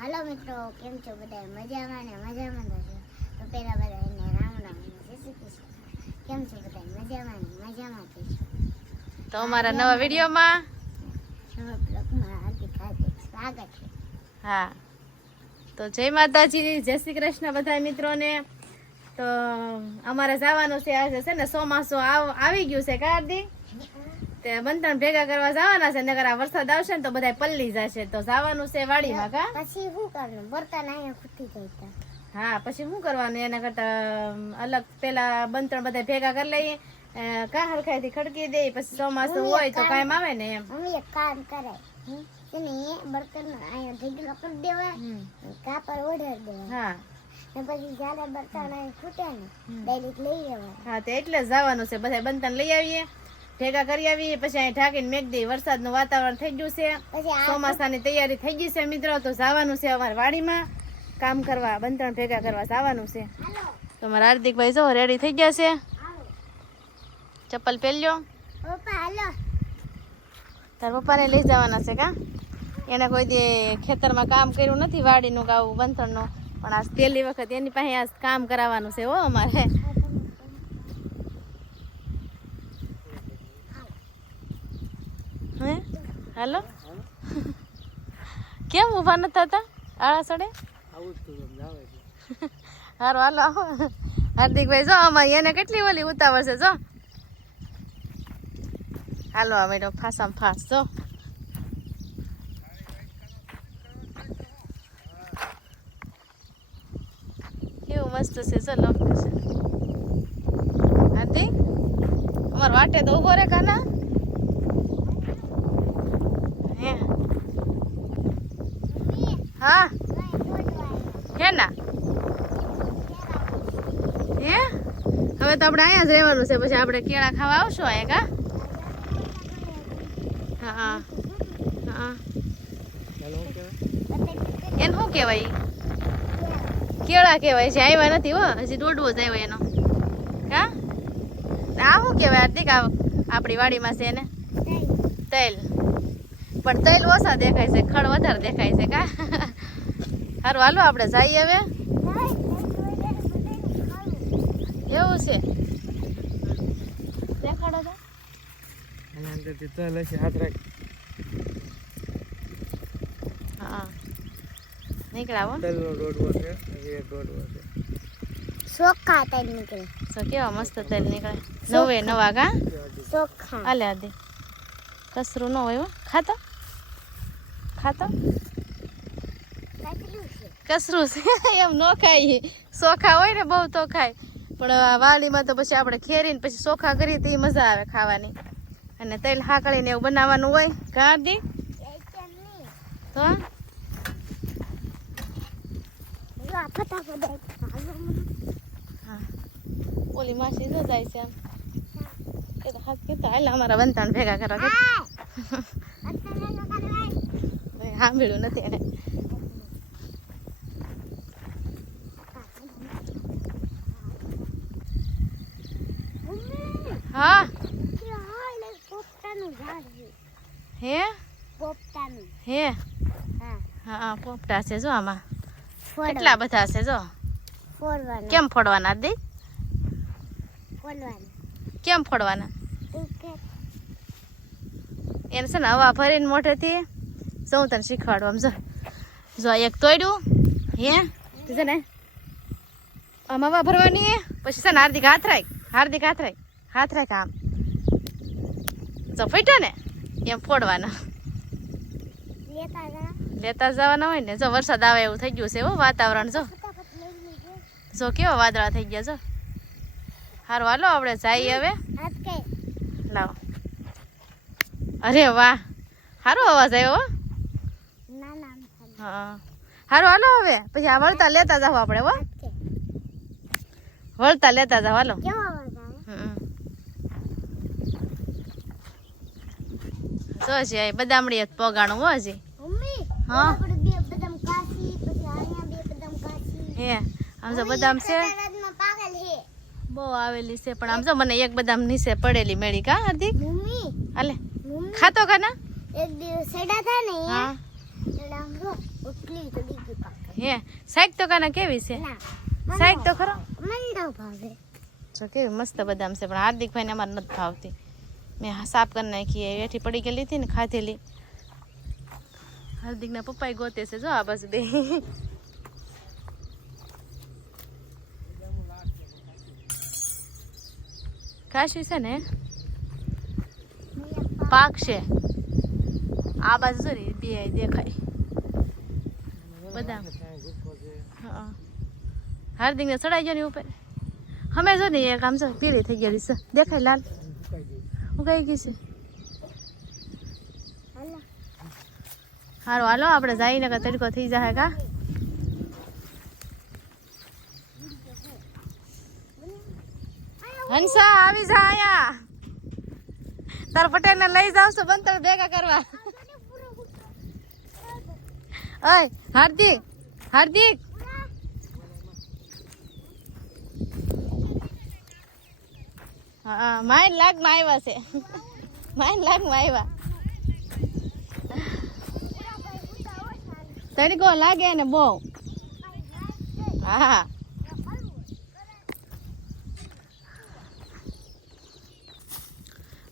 હાલો મિત્રો, કેમ છો બધા? મજામાં ને મજામાં તો છો. તો પહેલા બધાને રામ રામ અને જય શ્રી કૃષ્ણ. કેમ છો બધા? મજામાં ને મજામાં તો છો. તો અમારા નવા વિડીયોમાં નવા બ્લોગમાં હાર્દિક સ્વાગત છે. હા, તો જય માતાજી, જય શ્રી કૃષ્ણ બધા મિત્રોને. તો અમારે જવાનું છે આજે, છે ને ચોમાસું આવી ગયું છે કાર્દી, તે બંધન ભેગા કરવા જવાના છે. નકર આ વરસાદ આવશે ને તો બધા પલ્લી જશે. તો જવાનું છે વાડીમાં. કા પછી શું કરવાનું? બર્તન અહીંયા ખૂટી જાય. હા, પછી શું કરવાનું? એના કરતા અલગ પેલા બંધન બધા ભેગા કરી લઈએ, કા હરખાઈથી ખડકી દે. પછી ચોમાસું હોય તો કાયમ આવે ને એમ. અમે એક કામ કરાય એને બર્તન અહીંયા ઢગલો કરી દેવાય, કાપડ ઓઢાર દેવાય. હા, ને પછી જ્યારે બર્તન અહીં ખૂટે ને ડાયરેક્ટ લઈ લેવાય. હા, તો એટલે જ જવાનું છે. બધા બંધન લઈ આવીએ, ભેગા કરી આવીએ, પછી અહીં ઢાંકીને મેક દઈએ. વરસાદનું વાતાવરણ થઈ ગયું છે, ચોમાસાની તૈયારી થઈ ગઈ છે મિત્રો. તો જવાનું છે અમારે વાડીમાં કામ કરવા, બંધન ભેગા કરવા જવાનું છે. તો મારા હાર્દિકભાઈ જો રેડી થઈ ગયા છે. ચપ્પલ પહેર્યો. પપ્પા હાલો. તાર પપ્પાને લઈ જવાના છે કા? એને કોઈ દી ખેતરમાં કામ કર્યું નથી, વાડીનું કે આવું બંધણનું, પણ આજ પહેલી વખત એની પાસે આજ કામ કરાવવાનું છે હો અમારે. હે હાલો. કેમ ઊભા નતા હતા આળા સડે? હારું હાલો. હાર્દિકભાઈ જો આમાં એને કેટલી ઓલી ઉતાવળ છે જો. હાલો આ મેડમ ફાસામ ફાસ જો. કેવું મસ્ત છે જો લોકેશન. હાર્દિક અમાર વાટે તો ઉભો રે કાના. હે હા હે ના હે હવે તો આપણે અહીંયા જ રહેવાનું છે. પછી આપણે કેળા ખાવા આવશું અહીંયા કા? હા હા. એને શું કહેવાય? કેળા કહેવાય છે. આવ્યા નથી હો હજી, દોડવો જ આવ્યો એનો. કા આ શું કહેવાય હાર્દિક? આપણી વાડીમાં છે એને તલ, પણ તલ ઓછા દેખાય છે, ખડ વધારે દેખાય છે કા? સારું હાલો આપણે જઈએ હવે. એવું છે? દેખાડો તો. હા નીકળાવો. ચોખ્ખા તેલ નીકળે. તો કેવા મસ્ત તેલ નીકળે, નવે નવા કા? ચોખ્ખા. હાલે આદિ કસરું ન હોય હો. ખાતો ખાતો કસરું છે એમ ન ખાય. ચોખા હોય ને બહુ તો ખાય, પણ વાડીમાં તો પછી આપણે ખેરીને પછી ચોખા કરીએ તો એ મજા આવે ખાવાની. અને તેલ હાકળીને એવું બનાવવાનું હોય ગાડી તો. હા ઓલી માસી જો જાય છે આમ કે હાથ કેતા હાલ અમારા બંધાણ ભેગા કરવા કે સાંભળ્યું નથી એને. હા હે હે હા પોપટા છે જો આમાં. કેટલા બધા છે જો. કેમ ફોડવાના દી? કેમ ફોડવાના? એને છે ને હવા ભરીને મોઢેથી હું તને શીખવાડું. આમ જો જો એક તોડ્યું હે છે ને આમ હવા ભરવાની, પછી છે ને હાર્દિક હાથ રાખ, હાર્દિક હાથ રાખ, હાથ રાખ આમ જો ફૂટ્યો ને એમ ફોડવાના. લેતા જવાના હોય ને. જો વરસાદ આવે એવું થઈ ગયું છે હો વાતાવરણ. જો જો કેવા વાદળા થઈ ગયા જો. સારું હાલો આપણે જઈએ હવે. લાવો. અરે વાહ સારો અવાજ આવ્યો. હા સારું હાલો હવે પછી આ વળતા લેતા જાવ આપણે હો. વળતા લેતા જાવ હાલો. જો છે બદામડી પગાણું હો હજી. હા હે આમ જો બદામ છે બહુ આવેલી છે, પણ આમ જો મને એક બદામ નીચે પડેલી મેળી કા હાર્દિક? હાલે ખાતો કાના? એક દિવસ સેડા થાય ને હા એડા આમ જો ઉટલી તો દીકરી પાકે હે સાઈક તો કાના કેવી છે ના સાઈક તો ખરો મને ન ભાવે તો કેવી મસ્ત બદામ છે પણ હાર્દિકભાઈને અમારે નથી ભાવતી મેં સાફ કરી નાખી એઠી પડી ગયેલી હતી ને ખાધેલી હાર્દિકના પપ્પાએ ગોતે છે જો આ બાજુ બે કાશી છે ને પાક છે આ બાજુ જો ને બે દેખાય બદામ હા હાર્દિક ને ચડાઈ ગયો ને ઉપર અમે જો ને એક આમ જો પીળી થઈ ગયેલી છે દેખાય લાલ હું કઈ ગઈ છે હારું હાલો આપણે જઈને કે તડકો થઈ જાય કા હંસા આવી જા આયા તાર પટેલ ને લઈ જાવ છો બંતર ભેગા કરવા ઓય હાર્દિક હાર્દિક હા માઇન લાગ માં આવ્યા છે માઇન લાગ માં આવ્યા તડકો લાગે ને બહુ હા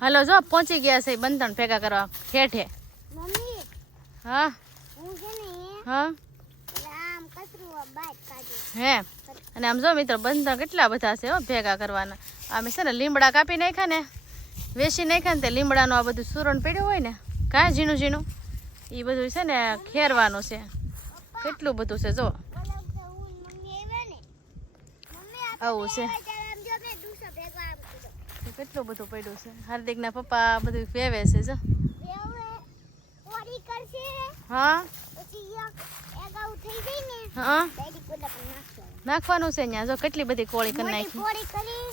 હાલો જો પહોંચી ગયા છે બંધન ભેગા કરવા ઠેઠે મમ્મી હા હું છે ને હા આમ કચરું બાદ કાઢી હે અને આમ જો મિત્રો બંધન કેટલા બધા છે હો ભેગા કરવાના આમે છે ને લીમડા કાપી નાખ્યા ને વેચી નાખ્યા ને તે લીમડાનું આ બધું સુરણ પડ્યું હોય ને કાં ઝીણું ઝીણું એ બધું છે ને ખેરવાનું છે કેટલું બધું છે જો આવું છે કેટલું બધું પડ્યું છે હાર્દિકના પપ્પા બધું વેવે છે જો હા હા નાખવાનું છે ત્યાં જો કેટલી બધી કોળી કરી નાખી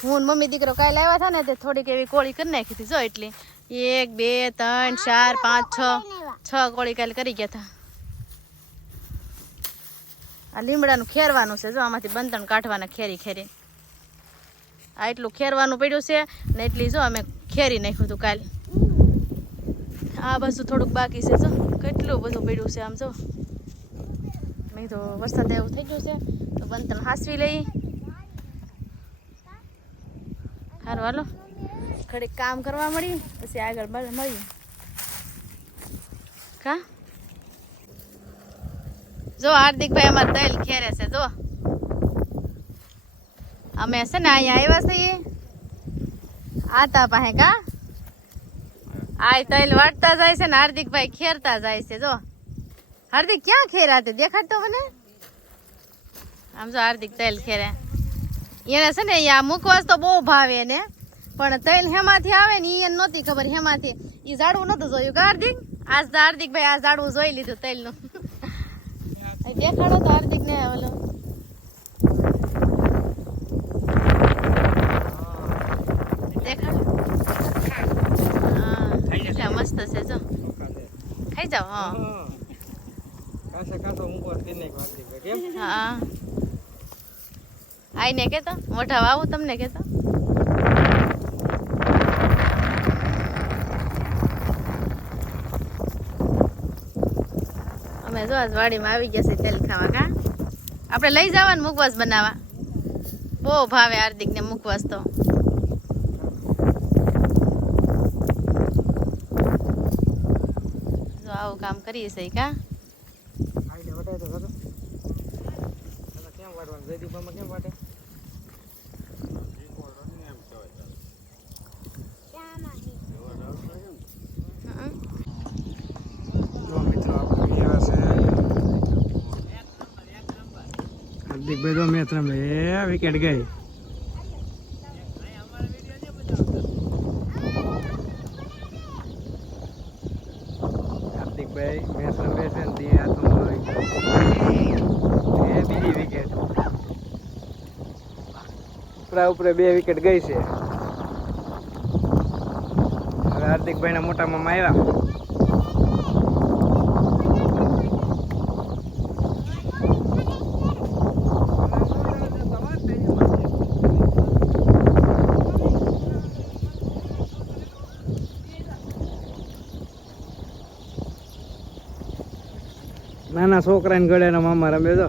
હું ને મમ્મી દીકરો કાલે આવ્યા હતા ને તે થોડીક એવી કોળી કરી નાખી હતી જો એટલી 1 2 3 4 5 6 કોળી કાલે કરી ગયા હતા આ લીમડાનું ખેરવાનું છે જો આમાંથી બંધણ કાઢવાના ખેરી ખેરી આ એટલું ખેરવાનું પડ્યું છે ને એટલી જો અમે ખેરી નાખ્યું હતું કાલે આ બધું થોડુંક બાકી છે જો કેટલું બધું પડ્યું છે આમ જો મેં તો વરસાદ એવું થઈ ગયું છે તો બંધણ હાસવી લઈ સારું હાલો ઘડીક કામ કરવા મળી પછી આગળ મળીએ કા જો હાર્દિકભાઈ અમારે તૈલ ખેરે છે જો અમે છે ને અહીંયા આવ્યા છીએ આતા પાસે કા આ તૈલ વાટતા જાય છે ને હાર્દિકભાઈ ખેરતા જાય છે જો હાર્દિક ક્યાં ખેરાતે દેખાડતો મને આમ જો હાર્દિક તૈલ ખેરે એને છે ને અહીંયા મુખવાસ તો બહુ ભાવે એને પણ તૈલ હેમાંથી આવે ને એને નહોતી ખબર હેમાંથી એ ઝાડવું નતું જોયું કે હાર્દિક આજ તો હાર્દિકભાઈ આ ઝાડવું જોઈ લીધું તૈલનું દેખાડો તો હાર્દિક ને ઓલો દેખાડો હા કેટલા મસ્ત છે જો ખાઈ જાઓ હા હા આઈને કેતો મોઢા વાવું તમને કેતો અમે જો આજ વાડીમાં આવી ગયા છે તેલ ખાવા કા આપણે લઈ જવાનું મુખવાસ બનાવવા બહુ ભાવે હાર્દિક ને મુખવાસ તો જો આવું કામ કરીએ છે કા હાર્દિકભાઈ તો મેચ રમે વિકેટ ગઈ હાર્દિકભાઈ મેચ રમે છે ને તે હાથમાં આવી બીજી વિકેટ ઉપરા ઉપરે 2 વિકેટ ગઈ છે હવે હાર્દિકભાઈ ના મોટા મામા આવ્યા નાના છોકરાને ગળે એના મામા રમે તો